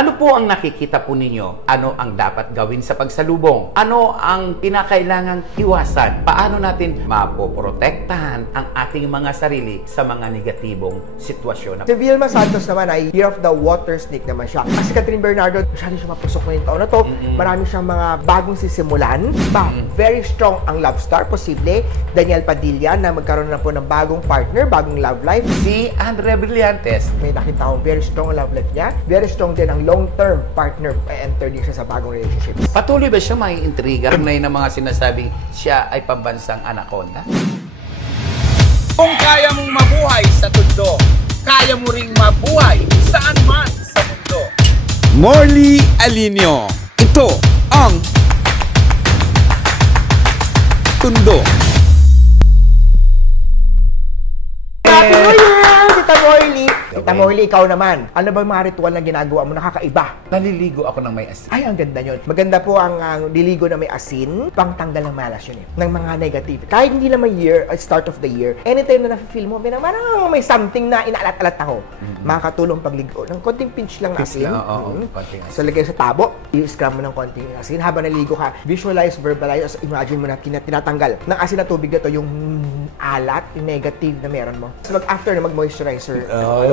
Ano po ang nakikita po ninyo? Ano ang dapat gawin sa pagsalubong? Ano ang kinakailangang iwasan? Paano natin mapoprotektahan ang ating mga sarili sa mga negatibong sitwasyon? Si Vilma Santos naman ay year of the water snake naman siya. Kasi Catherine Bernardo, masyado siya mapusok na yung taon na to. Marami siyang mga bagong sisimulan. Very strong ang love star, posible. Daniel Padilla na magkaroon na po ng bagong partner, bagong love life. Si Andre Brillantes, May nakita ko, very strong ang love life niya. Very strong din ang long-term partner. Enter din siya sa bagong relationship. patuloy ba siya may intriga? Na ng mga sinasabing siya ay pambansang anaconda? Kung kaya mong mabuhay sa tundo, kaya mo ring mabuhay saan man sa mundo. Morley Alinio. Ito ang Tundo. Happy New Year, Tita Morley! Tita Morley, ikaw naman. Ano ba yung mga ritual na ginagawa mo nakakaiba? Naliligo ako ng may asin. Ay, ang ganda yun. Maganda po ang diligo na may asin, pangtanggal ng malas yun ng mga negative. Kahit hindi naman year, start of the year, anytime na na-feel mo, parang may something na inaalat-alat ako. Makakatulong pagligo ng konting pinch lang na asin. Konting asin. So, lagay sa tabo, i-scrub mo ng konting asin. Habang naligo ka, visualize, verbalize, imagine mo na tinatanggal ng asin na tubig na to yung alat, yung negative na meron mo. So, after na mag-moisturizer.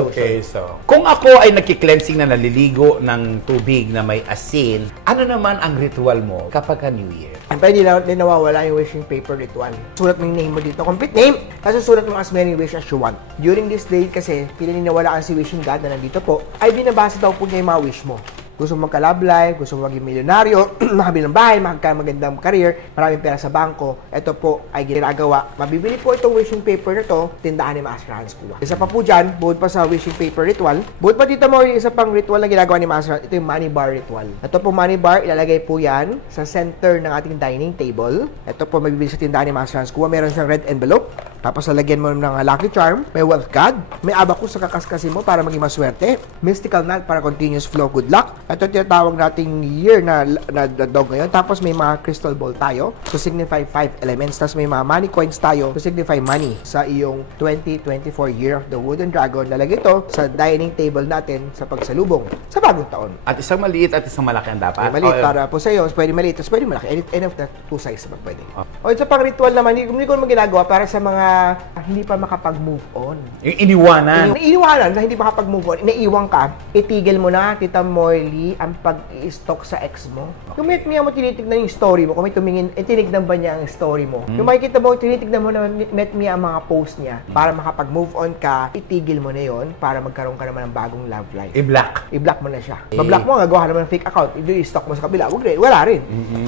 Okay, so kung ako ay nagki-cleansing na naliligo ng tubig na may asin, ano naman ang ritual mo kapag ka New Year? Siyempre, hindi nawawala yung wishing paper ritual. Sulat mo yung name mo dito, complete name, kasi sulat mo as many wish as you want. During this day kasi, pinaniniwalaan si wishing God na nandito po, ay binabasa daw po niya yung mga wish mo. Gusto mo magka-love life, gusto mo maging milyonaryo, makabili ng bahay, magandang career, maraming pera sa bangko, ito po ay ginagawa. Mabibili po itong wishing paper na to, tindahan ni Master Hans Kua. Isa pa po dyan, bukod pa sa wishing paper ritual, bukod pa dito mo yung isa pang ritual na ginagawa ni Master Hans, ito yung money bar ritual. Ito po money bar, ilalagay po yan sa center ng ating dining table. Ito po mabibili sa tindahan ni Master Hans Kua, meron siyang red envelope, tapos lalagyan mo ng lucky charm, may wealth card, may abacus sa kakaskasin mo para maging maswerte, mystical knot para continuous flow, good luck. Ito tinatawag nating year na dog ngayon. Tapos may mga crystal ball tayo to signify 5 elements. Tapos may mga money coins tayo to signify money sa iyong 2024 year of the wooden dragon. Lalagay ito sa dining table natin sa pagsalubong sa bagong taon. At isang maliit at isang malaki ang dapat? Maliit para po sa iyo. Pwede maliit, tapos pwede malaki. Any of the two size ba pwede. O sa pang ritual naman, hindi ko naman ginagawa para sa mga hindi pa makapag-move on. Yung iniwanan. Iniwanan na hindi makapag-move on. Inaiwan ka, itigil mo na, Tita Morley, ang pag-i-stalk sa ex mo. Kung may mo tinitignan yung story mo, kung may tumingin, tinignan ba niya ang story mo? Yung makikita mo, tinitignan mo na met me ang mga post niya para makapag-move on ka, itigil mo na yon para magkaroon ka naman ng bagong love life. I-block. I-block mo na siya. Ma-block mo, gagawa ka naman ng fake account, i-stalk mo sa kabila, wala rin.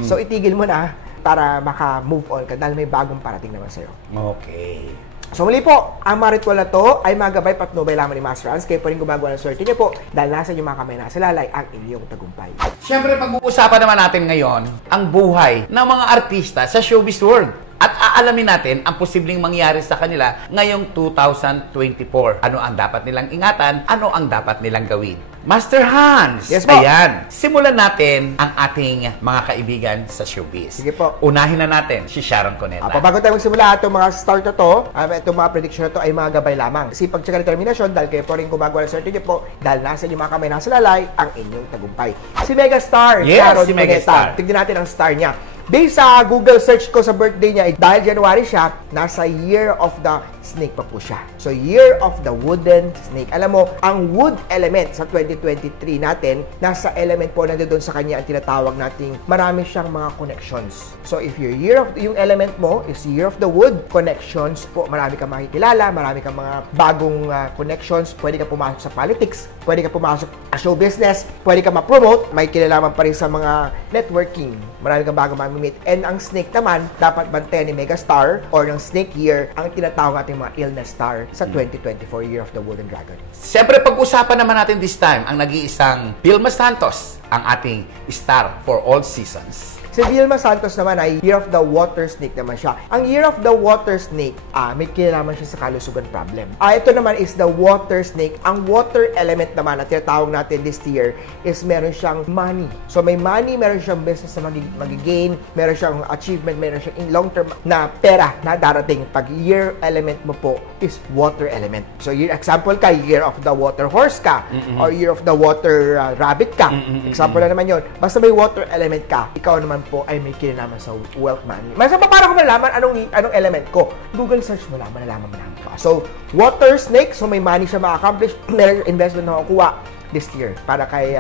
So, itigil mo na para maka-move on ka dahil may bagong parating naman sa'yo. Okay. So muli po, ang mga ritual na to ay magabay patnubay lamang ni Master Hans. Kayo po rin gumagawa ng swerte niyo po dahil nasa inyong mga kamay na sa lalay ang inyong tagumpay. Siyempre, pag-uusapan naman natin ngayon ang buhay ng mga artista sa showbiz world. At aalamin natin ang posibleng mangyari sa kanila ngayong 2024. Ano ang dapat nilang ingatan? Ano ang dapat nilang gawin? Master Hans! Yes po. Ayan. Simulan natin ang ating mga kaibigan sa showbiz. Sige po. Unahin na natin si Sharon Cuneta. Bago tayo magsimula, itong mga start na to, itong mga prediction na to ay mga gabay lamang. Sipag tsaka determinasyon dahil kayo po rin gumagawa ng swerte niyo po dahil nasa inyong mga kamay nasa lalay ang inyong tagumpay. Si Megastar, Yes, Sharon si Cuneta. Megastar. Tignan natin ang star niya. Based sa Google search ko sa birthday niya, dahil January siya, nasa year of the snake pa po siya. So, year of the wooden snake. Alam mo, ang wood element sa 2023 natin, nasa element po nandoon sa kanya ang tinatawag nating marami siyang mga connections. So, if your year of, yung element mo is year of the wood, connections po, marami kang makikilala, marami kang mga bagong connections, pwede ka pumasok sa politics, pwede ka pumasok sa show business, pwede ka ma-promote, may kinalaman pa rin sa mga networking, marami kang bagong mamimit. And ang snake naman, dapat bantayan ni Megastar or ng snake year, ang tinatawag natin mga illness star sa 2024 year of the wooden dragon. Siyempre, pag-usapan naman natin this time ang nag-iisang Vilma Santos, ang ating star for all seasons. Si Vilma Santos naman ay Year of the Water Snake naman siya. Ang Year of the Water Snake, may kinalaman siya sa kalusugan problem. Ito naman is the Water Snake. Ang water element naman na tinatawag natin this year is meron siyang money. So may money, meron siyang business na magigain, meron siyang achievement, meron siyang in long term na pera na darating pag year element mo po is water element. So example ka, Year of the Water Horse ka, or Year of the Water Rabbit ka. Example na naman yun. Basta may water element ka, ikaw naman po ay may kinalaman sa wealth money. Mas paano ko malaman anong element ko? Google search mo lang, malalaman mo lang. So, water snake, so may money siya ma-accomplish, may investment na makukuha this year para kay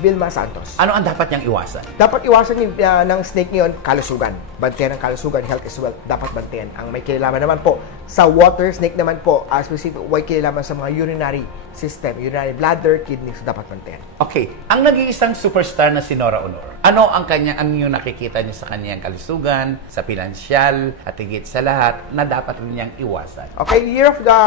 Vilma Santos. Ano ang dapat niyang iwasan? Dapat iwasan ng snake ngayon, kalusugan. Bantayan ng kalusugan, health is wealth. Dapat bantayan. Ang may kinalaman naman po sa water snake naman po, specific, may kinalaman sa mga urinary system, urinary bladder, kidneys, dapat bantayan. Okay, ang nag-iisang superstar na si Nora Honor, ano ang yung nakikita niyo sa kanyang kalusugan, sa pinansyal, at higit sa lahat, na dapat rin niyang iwasan? Okay, Year of the,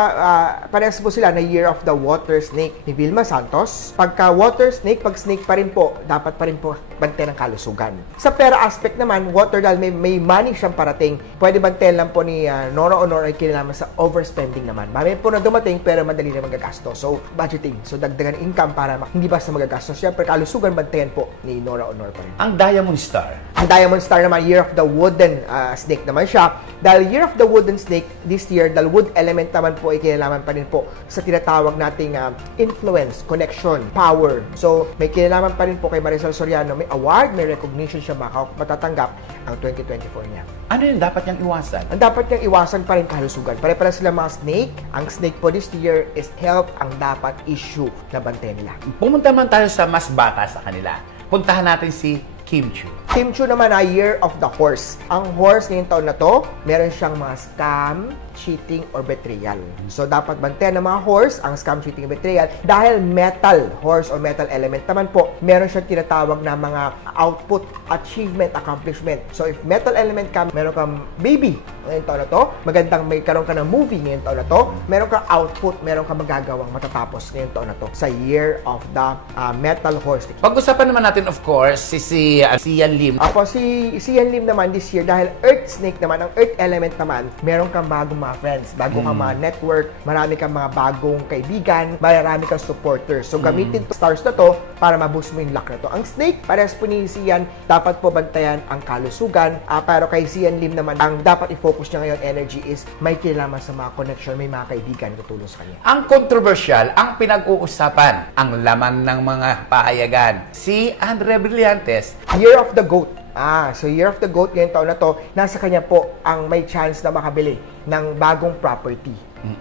parehas po sila na Year of the Water Snake ni Vilma Santos. Pagka water snake, pag snake pa rin po, dapat pa rin po bantayan ng kalusugan. Sa pera aspect naman, water dahil may money siyang parating, pwede bantayan lang po ni Nora Honor ay kinalaman sa overspending naman. Marami po na dumating pero madali na magagastos. So, budgeting. So, dagdagan income para hindi basta magagastos. Siyempre, kalusugan bantayan po ni Nora Honor pa rin. Ang Diamond Star. Ang Diamond Star naman, Year of the Wooden Snake naman siya. Dahil Year of the Wooden Snake this year, dahil wood element naman po ay kinalaman pa rin po sa tinatawag nating influence, connection, power. So, may kinalaman pa rin po kay Marisol Soriano. May award, may recognition siya matatanggap ang 2024 niya. Ano yung dapat niyang iwasan? Ang dapat niyang iwasan pa rin kalusugan. Pare-pare sila mga snake. Ang snake po this year is health ang dapat issue na bantayan nila. Pumunta man tayo sa mas bata sa kanila. Puntahan natin si Kim Chiu. Kim Chiu naman ay Year of the Horse. Ang horse ngayong taon na to, meron siyang mga scam, cheating, or betrayal. So, dapat bantayan ng mga horse ang scam, cheating, betrayal dahil metal, horse or metal element naman po, meron siyang tinatawag na mga output, achievement, accomplishment. So, if metal element ka, meron kang baby ngayong taon na to, magandang may karoon ka ng movie ngayong taon na to, meron kang output, meron kang magagawang matatapos ngayong taon na to sa Year of the Metal Horse. Pag-usapan naman natin, of course, si Yan Lim. Apo, si Yan Lim naman this year, dahil Earth Snake naman, ang Earth element naman, meron kang bagong mga friends, bago kang mga network, marami kang mga bagong kaibigan, marami kang supporters. So, gamitin stars na to para ma-boost mo yung luck na to. Ang snake, parehas po ni Sian, dapat po bantayan ang kalusugan. Pero kay Sian Lim naman, ang dapat i-focus niya ngayon energy is may kinalaman sa mga connection, may mga kaibigan na tutulong sa kanya. Ang controversial, ang pinag-uusapan, ang laman ng mga pahayagan, si Andrea Brillantes. Year of the Goat. So Year of the Goat ngayong taon na to, nasa kanya po ang may chance na makabili ng bagong property.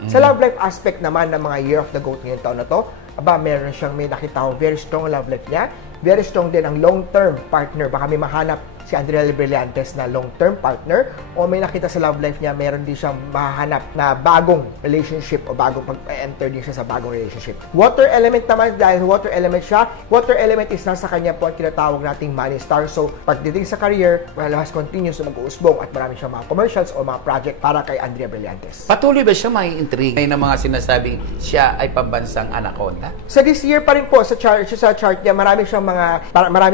Sa love life aspect naman ng mga Year of the Goat ngayong taon na to, meron siyang may nakita ko, very strong love life niya. Very strong din ang long-term partner. Baka may mahanap si Andrea Brillantes na long-term partner o may nakita sa love life niya, meron din siyang mahanap na bagong relationship o bagong pag-enter din siya sa bagong relationship. Water element naman, dahil water element siya, water element is nasa kanya po ang tinatawag nating money star. So, pagdating sa career, has continuous na mag-uusbong at marami siyang mga commercials o mga project para kay Andrea Brillantes. Patuloy ba siya may intrigue ng mga sinasabing siya ay pambansang anaconda? Sa this year pa rin po, sa chart niya, marami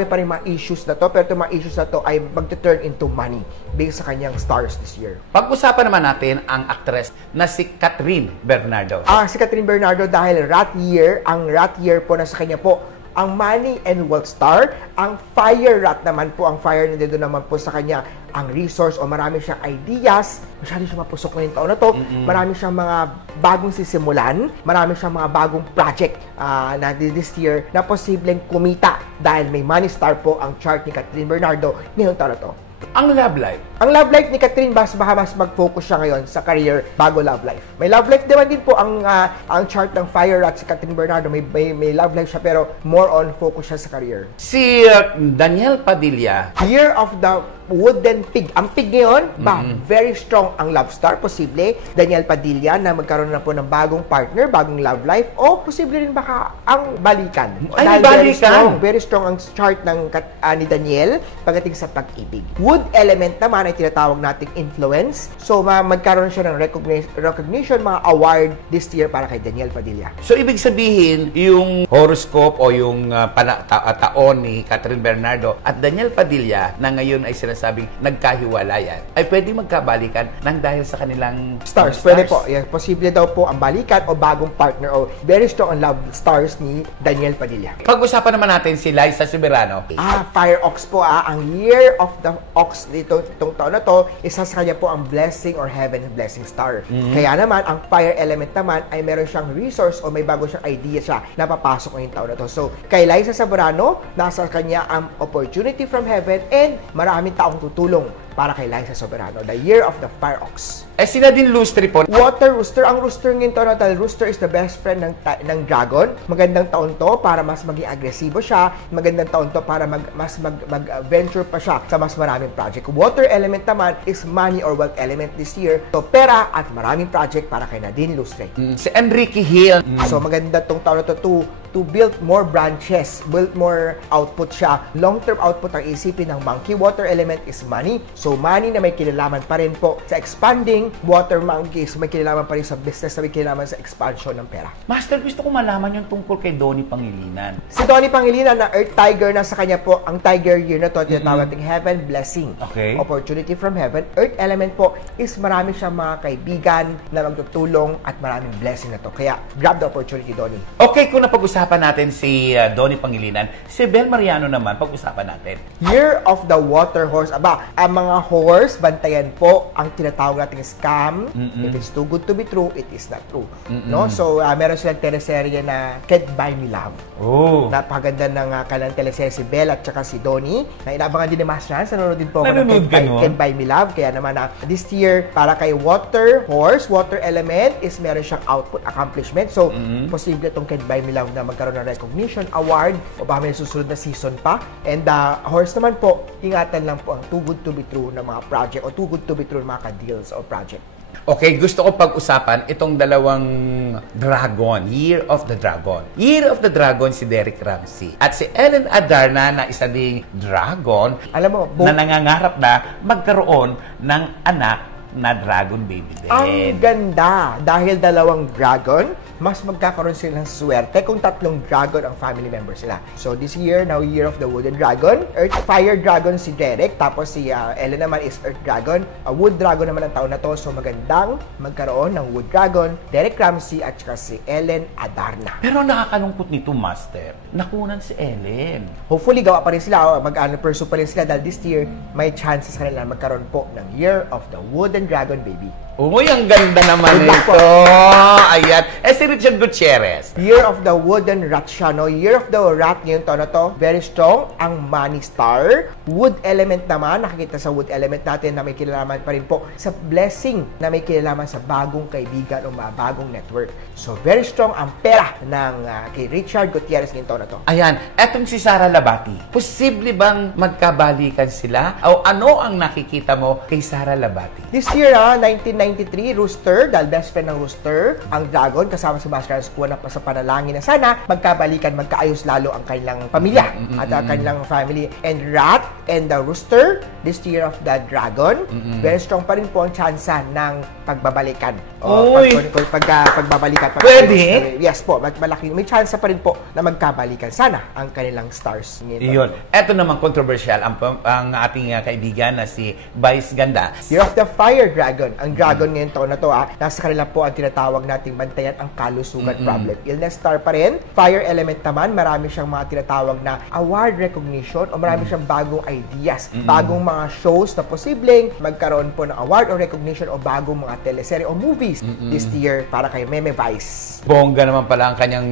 pa rin mga issues na to, pero itong mga issues na to ay mag-turn into money based sa kanyang stars this year. Pag-usapan naman natin ang actress na si Catherine Bernardo. Si Catherine Bernardo dahil ang rat year po nasa kanya po ang money and wealth star. Ang fire rat naman po, ang fire nandito naman po sa kanya ang resource o marami siyang ideas, masyado siyang mapusok ngayong taon na to, marami siyang mga bagong sisimulan, marami siyang mga bagong project na this year na posibleng kumita dahil may money star po ang chart ni Catherine Bernardo ngayong taon na to. Ang love life. Ang love life ni Catherine, baka mas mag-focus siya ngayon sa career bago love life. May love life naman din po ang chart ng fire rat si Catherine Bernardo. May love life siya pero more on focus siya sa career. Si Daniel Padilla. Year of the wooden pig. Ang pig ngayon, very strong ang love star. Posible, Daniel Padilla na magkaroon na po ng bagong partner, bagong love life, o posible rin baka ang balikan. Ay, Dahil balikan! Very strong ang chart ng ni Daniel pagdating sa pag-ibig. Wood element naman ay tinatawag nating influence. So, magkaroon siya ng recognition, mga award this year para kay Daniel Padilla. So, ibig sabihin, yung horoscope o yung taon ni Catherine Bernardo at Daniel Padilla na ngayon ay sinasabing nagkahiwalayan, ay pwede magkabalikan nang dahil sa kanilang stars. Pwede po. Yeah, posible daw po ang balikan o bagong partner o very strong ang love stars ni Daniel Padilla. Pag-usapan naman natin si Liza Soberano. Fire Ox po ang year of the Ox itong taon na to, isa sa kanya po ang blessing or heaven blessing star. Kaya naman, ang fire element naman ay meron siyang resource o may bago siyang idea siya na papasok ngayong taon na to. So, kay Liza Soberano, nasa kanya ang opportunity from heaven and maraming taong tutulong para kay Liza Soberano, the year of the Fire Ox. Sila din Lustre po. Water Rooster. Ang Rooster ngayon taon na dahil Rooster is the best friend ng Dragon. Magandang taon to para mas maging agresibo siya. Magandang taon to para mas mag-venture pa siya sa mas maraming project. Water element naman is money or wealth element this year. So, pera at maraming project para kay Nadine Lustre. Si Enrique Hill. So, maganda tong taon na to build more branches, build more output siya. Long-term output ang isipin ng monkey. Water element is money. So, money na may kinalaman pa rin po sa expanding. Water monkeys, may kinalaman pa rin sa business na may kinalaman sa expansion ng pera. Master, gusto ko malaman yung tungkol kay Donnie Pangilinan. Si Donnie Pangilinan na Earth Tiger, na sa kanya po ang Tiger year na to, tinatawag nating Heaven Blessing. Okay. Opportunity from Heaven. Earth element po is marami siyang mga kaibigan na magtutulong at maraming blessing na to. Kaya, grab the opportunity, Donnie. Okay, kung napag-usapan natin si Donnie Pangilinan, si Bel Mariano naman, pag-usapan natin. Year of the Water Horse. Aba, ang mga horse, bantayan po ang tinatawag nating scam. If it's too good to be true, it is not true. No? So, meron silang teleserye na Can't Buy Me Love. Oh. Napakaganda ng kanilang teleserye si Belle at saka si Donnie. Na inaabangan din ni Master Hans. Nanonood din po ako ng Can't Buy Me Love. Kaya naman this year, para kay Water Horse, Water Element is meron siyang output accomplishment. So, posible itong Can't Buy Me Love na magkaroon ng recognition, award, o baka may susunod na season pa. And Horse naman po, ingatan lang po ang too good to be true na mga project o too good to be true na mga ka-deals o project. Okay, gusto ko pag-usapan itong dalawang dragon, Year of the Dragon. Year of the Dragon si Derek Ramsey at si Ellen Adarna na isa ding dragon, alam mo, na nangangarap na magkaroon ng anak na dragon baby din. Ang ganda! Dahil dalawang dragon, mas magkakaroon sila ng swerte kung tatlong dragon ang family member sila. So this year, now year of the wooden dragon. Fire dragon si Derek, tapos si Ellen naman is earth dragon. Wood dragon naman ang taon na to. So magandang magkaroon ng wood dragon, Derek Ramsey at saka si Ellen Adarna. Pero nakakalungkot nito, Master. Nakunan si Ellen. Hopefully, gawa pa rin sila. Pursue pa rin sila dahil this year, may chances kanila magkaroon po ng year of the wooden dragon baby. Uy, ang ganda naman ito. Ayan. Si Richard Gutierrez. Year of the wooden rat siya, no? Year of the rat ngayon taon na to. Very strong ang money star. Wood element naman. Nakikita sa wood element natin na may kinalaman pa rin po sa blessing na may kinalaman sa bagong kaibigan o bagong network. So, very strong ang pera ng kay Richard Gutierrez ngayon taon na to. Ayan. Etong si Sara Labati. Posible bang magkabalikan sila? O ano ang nakikita mo kay Sara Labati? This year, 1993, Rooster, dahil best friend ng Rooster, ang dragon, kasama si Master Hans, kuha na pa sa panalangin na sana magkabalikan, magkaayos lalo ang kanilang pamilya at ang kanilang family. And Rat and the Rooster, this year of the dragon, very strong pa rin po ang tsansa ng pagbabalikan. Pagbabalikan. Pwede? Yes po, malaki. May tsansa pa rin po na magkabalikan. Sana ang kanilang stars. Iyon. Ito naman controversial ang ating kaibigan na si Vice Ganda. Year of the Fire Dragon. Ang dragon ngayon taon na to, nasa kanila po ang tinatawag nating bantayan ang kalusugan problem. Illness star pa rin. Fire element naman, marami siyang mga tinatawag na award recognition o marami siyang bagong ideas, bagong mga shows na posibleng magkaroon po ng award o recognition o bagong mga teleserye o movies this year para kay Meme Vice. Bongga naman pala ang kanyang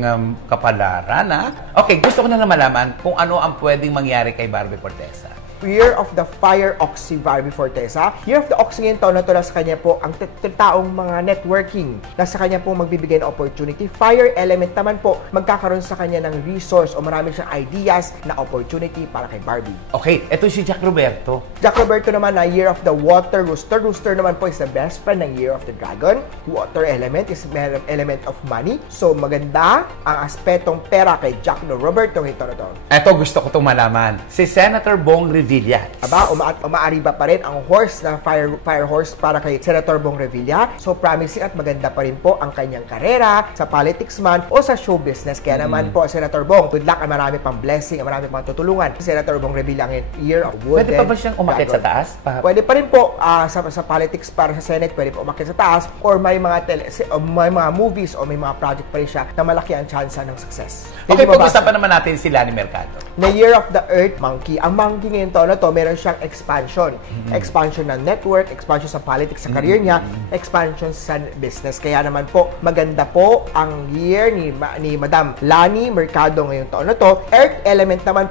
kapalaran, ha? Okay, gusto ko na malaman kung ano ang pwedeng mangyari kay Barbie Fortesa. Year of the Fire Ox si Barbie Fortesa. Year of the Ox ngayon taon na to, nasa kanya po ang taong mga networking. Nasa kanya po magbibigay ng opportunity. Fire element naman po, magkakaroon sa kanya ng resource o marami siyang ideas na opportunity para kay Barbie. Okay, ito si Jack Roberto. Jack Roberto naman na Year of the Water Rooster. Rooster naman po is the best friend ng Year of the Dragon. Water element is element of money. So maganda ang aspetong pera kay Jack Roberto ito na to. Ito gusto ko itong malaman. Si Senator Bong Revilla. Aba, umaari ba pa rin ang horse na fire horse para kay Senator Bong Revilla? So promising at maganda pa rin po ang kanyang karera sa politics man o sa show business. Kaya naman po, Senator Bong, good luck, marami pang blessing, marami pang tutulungan. Senator Bong Revilla ang Year of Wood. Pwede pa ba siyang umakyat sa taas? Pwede pa rin po sa politics para sa Senate, pwede po umakyat sa taas or may mga movies o may mga project pa rin siya na malaki ang chance ng success. Okay, pag-usapan naman natin si Lani Mercado. The Year of the Earth Monkey. Ang monkey ngayon taon na to, meron siyang expansion. Expansion ng network, expansion sa politics, sa career niya, expansion sa business. Kaya naman po, maganda po ang year ni Madam Lani Mercado ngayong taon na to. Earth element naman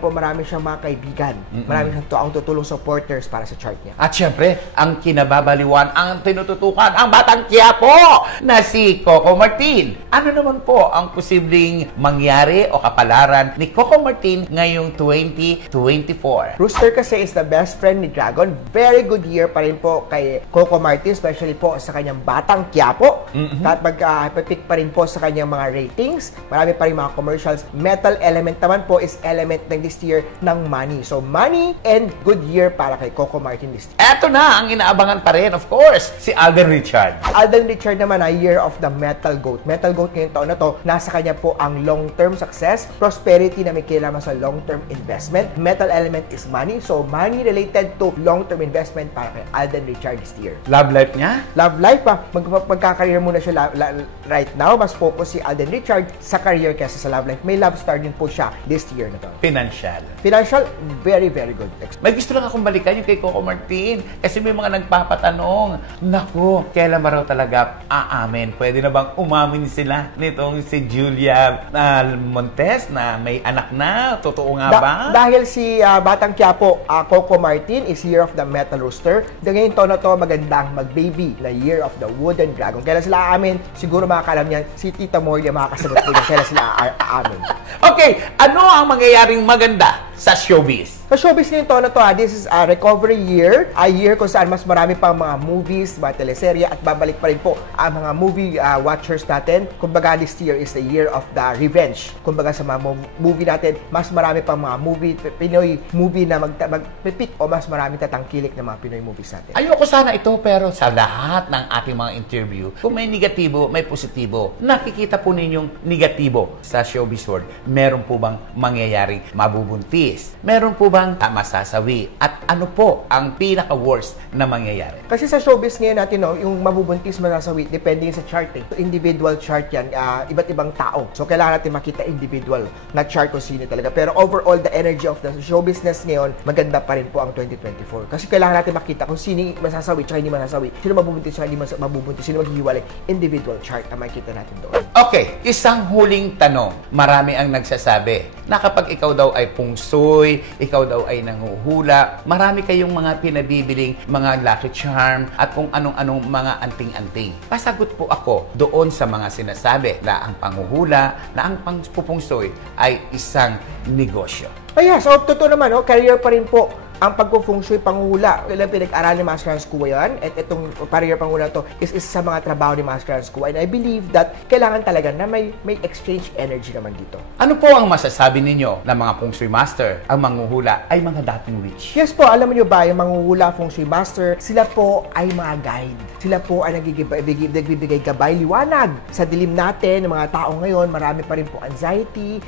po, marami siyang mga kaibigan. Marami siyang tutulong supporters para sa chart niya. At syempre, ang kinababaliwan, ang tinututukan, ang Batang Quiapo na si Coco Martin. Ano naman po ang posibleng mangyari o kapalaran ni Coco Martin ngayong 2024? Rooster kasi is the best friend ni Dragon. Very good year pa rin po kay Coco Martin, especially po sa kanyang Batang Quiapo. At mag-pick pa rin po sa kanyang mga ratings. Marami pa rin mga commercials. Metal element naman po is element ng this year ng money. So, money and good year para kay Coco Martin this year. Eto na ang inaabangan pa rin, of course, si Alden Richard. Alden Richard naman ay Year of the Metal Goat. Metal Goat ngayong taon na to, nasa kanya po ang long-term success, prosperity na may kailangan sa long-term investment. Metal element is money. So, money related to long-term investment para kay Alden Richard this year. Love life niya? Love life pa. Magkakareer muna siya right now. Mas focus si Alden Richard sa career kaysa sa love life. May love star din po siya this year na to. Financial, very, very good. May gusto lang akong balikan yung kay Coco Martin. Kasi may mga nagpapatanong, naku, kailan ba raw talaga aamin? Pwede na bang umamin sila nitong si Julia Montes na may anak na? Totoo nga ba? Dahil si Batang Quiapo, Coco Martin is Year of the Metal Rooster. Ngayon taon na to, magandang mag-baby na Year of the Wooden Dragon. Kailan sila aamin? Siguro makakalam niyan, si Tita Morlia makakasagot po niyan. Kailan sila aamin? Okay, ano ang mangyayaring maganda sa showbiz? Sa showbiz ngayon taon na to, this is a recovery year. A year kung saan mas marami pang mga movies, mga teleserye, at babalik pa rin po ang mga movie watchers natin. Kumbaga, this year is the year of the revenge. Kumbaga, sa mga movie natin, mas marami pang mga Pinoy movie na magpipik o mas marami tatangkilik na mga Pinoy movies natin. Ayoko sana ito, pero sa lahat ng ating mga interview, kung may negatibo, may positibo, nakikita po ninyong negatibo sa showbiz world. Meron po bang mangyayaring mabubuntis? Meron po bang masasawi? At ano po ang pinaka-worst na mangyayari? Kasi sa showbiz ngayon natin, yung mabubuntis, masasawi, depende sa chart. Individual chart yan, iba't ibang tao. So, kailangan natin makita individual na chart kung sino talaga. Pero overall, the energy of the show business ngayon, maganda pa rin po ang 2024. Kasi kailangan natin makita kung sino masasawi at hindi masasawi. Sino mabubuntis at hindi mabubuntis. Sino maghihiwalay. Individual chart na makikita natin doon. Okay, isang huling tanong. Marami ang nagsasabi na kapag ikaw daw ay pungsoy, ikaw daw ay nanguhula, marami kayong mga pinabibiling mga lucky charm at kung anong-anong mga anting-anting. Pasagot po ako doon sa mga sinasabi na ang panghuhula, na ang pangpupungsoy ay isang negosyo. So totoo naman, career pa rin po ang pagpo-feng shui, panghula. Ilang pinag-aral ni Master Hans Kua yan. At itong career panghula to is sa mga trabaho ni Master Hans Kua. And I believe that kailangan talaga na may exchange energy naman dito. Ano po ang masasabi ninyo na mga feng shui master, ang manghuhula ay mga dating witch? Yes po, alam niyo ba, yung manghuhula, feng shui master, sila po ay mga guide. Sila po ay nagbibigay gabay, liwanag. Sa dilim natin, ng mga tao ngayon, marami pa rin po anxiety,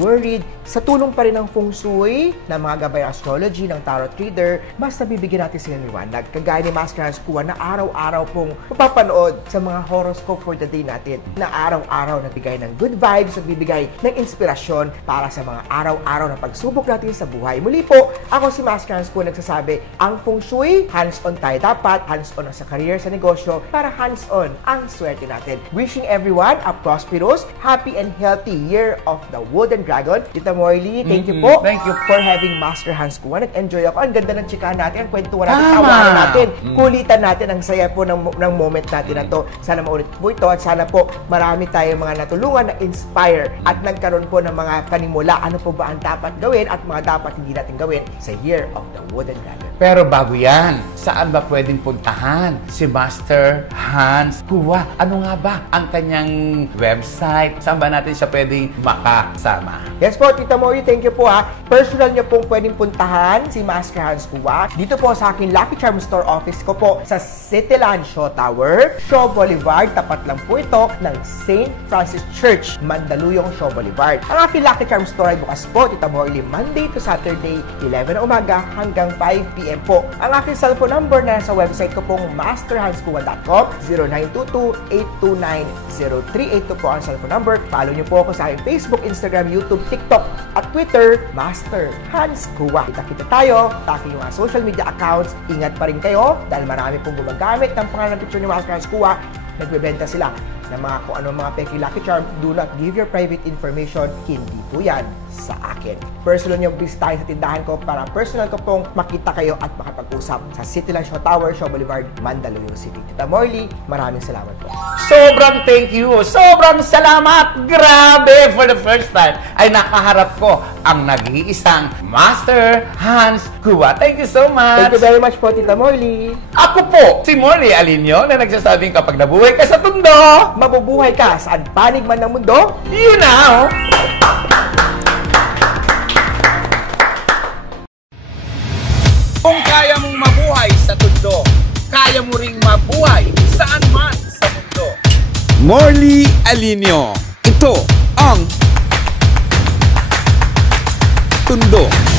worried. Sa tulong pa rin ng feng shui, ng mga gabay astrology, ng tarot reader, basta bibigyan natin sila ng liwanag. Kagaya ni Master Hans Kua na araw-araw pong mapapanood sa mga horoscope for the day natin, na araw-araw nagbigay ng good vibes, nagbibigay ng inspirasyon para sa mga araw-araw na pagsubok natin sa buhay. Muli po, ako si Master Hans Kua nagsasabi, ang feng shui, hands-on tayo dapat, hands-on sa career, sa negosyo, para hands-on ang swerte natin. Wishing everyone a prosperous, happy, and healthy year of the Wooden Dragon. Tita Moily, thank you po. Thank you For having Master Hans Kua. Nag-enjoy ako. Ang ganda ng chikahan natin, ang kwentuhan natin, tawanan natin, kulitan natin, ang saya po ng moment natin na to. Sana maulit po ito at sana po marami tayong mga natulungan na inspire at nagkaroon po ng mga panimula. Ano po ba ang dapat gawin at mga dapat hindi natin gawin sa Year of the Wooden Dragon. Pero bago yan, saan ba pwedeng puntahan si Master Hans Kua? Ano nga ba ang kanyang website? Saan ba natin siya pwedeng makasama? Yes po, Tita Mori, thank you po ha. Personal niyo pong pwedeng puntahan si Master Hans Kua dito po sa aking Lucky Charm Store office ko po sa Cityland Shaw Tower, Shaw Boulevard. Tapat lang po ito ng St. Francis Church, Mandaluyong, Shaw Boulevard. Ang aking Lucky Charm Store ay bukas po, Tita Mori, Monday to Saturday, 11 na umaga hanggang 5 p.m. po. Ang aking cellphone number na sa website ko pong masterhanskua.com, 0922-829-0382 po ang cellphone number. Follow niyo po ako sa aking Facebook, Instagram, YouTube, TikTok at Twitter, Master Hans Kua. Kita-kita tayo sa aking mga social media accounts. Ingat pa rin kayo dahil marami pong gumagamit ng pangalan ng picture ni Master Hans Kua. Nagbebenta sila ng mga kung ano mga peki Lucky Charm. Do not give your private information. Hindi po yan sa akin. Personal nyo, please tayo sa tindahan ko para personal ko pong makita kayo at makapag-usap sa Cityland Shaw Tower, Shaw Boulevard, Mandaluyong City. Tita Morley, maraming salamat po. Sobrang thank you. Sobrang salamat. Grabe. For the first time ay nakaharap ko ang nag-iisang Master Hans Kua. Thank you so much. Thank you very much po, Tita Morley. Ako po, si Morley Alinio na nagsasabing kapag nabuhay ka sa tundo, Mabubuhay ka saan panig man ng mundo. you know. Kung kaya mong mabuhay sa tundo, kaya mo ring mabuhay saan man sa mundo. Morley Alinio. Ito ang Tundo.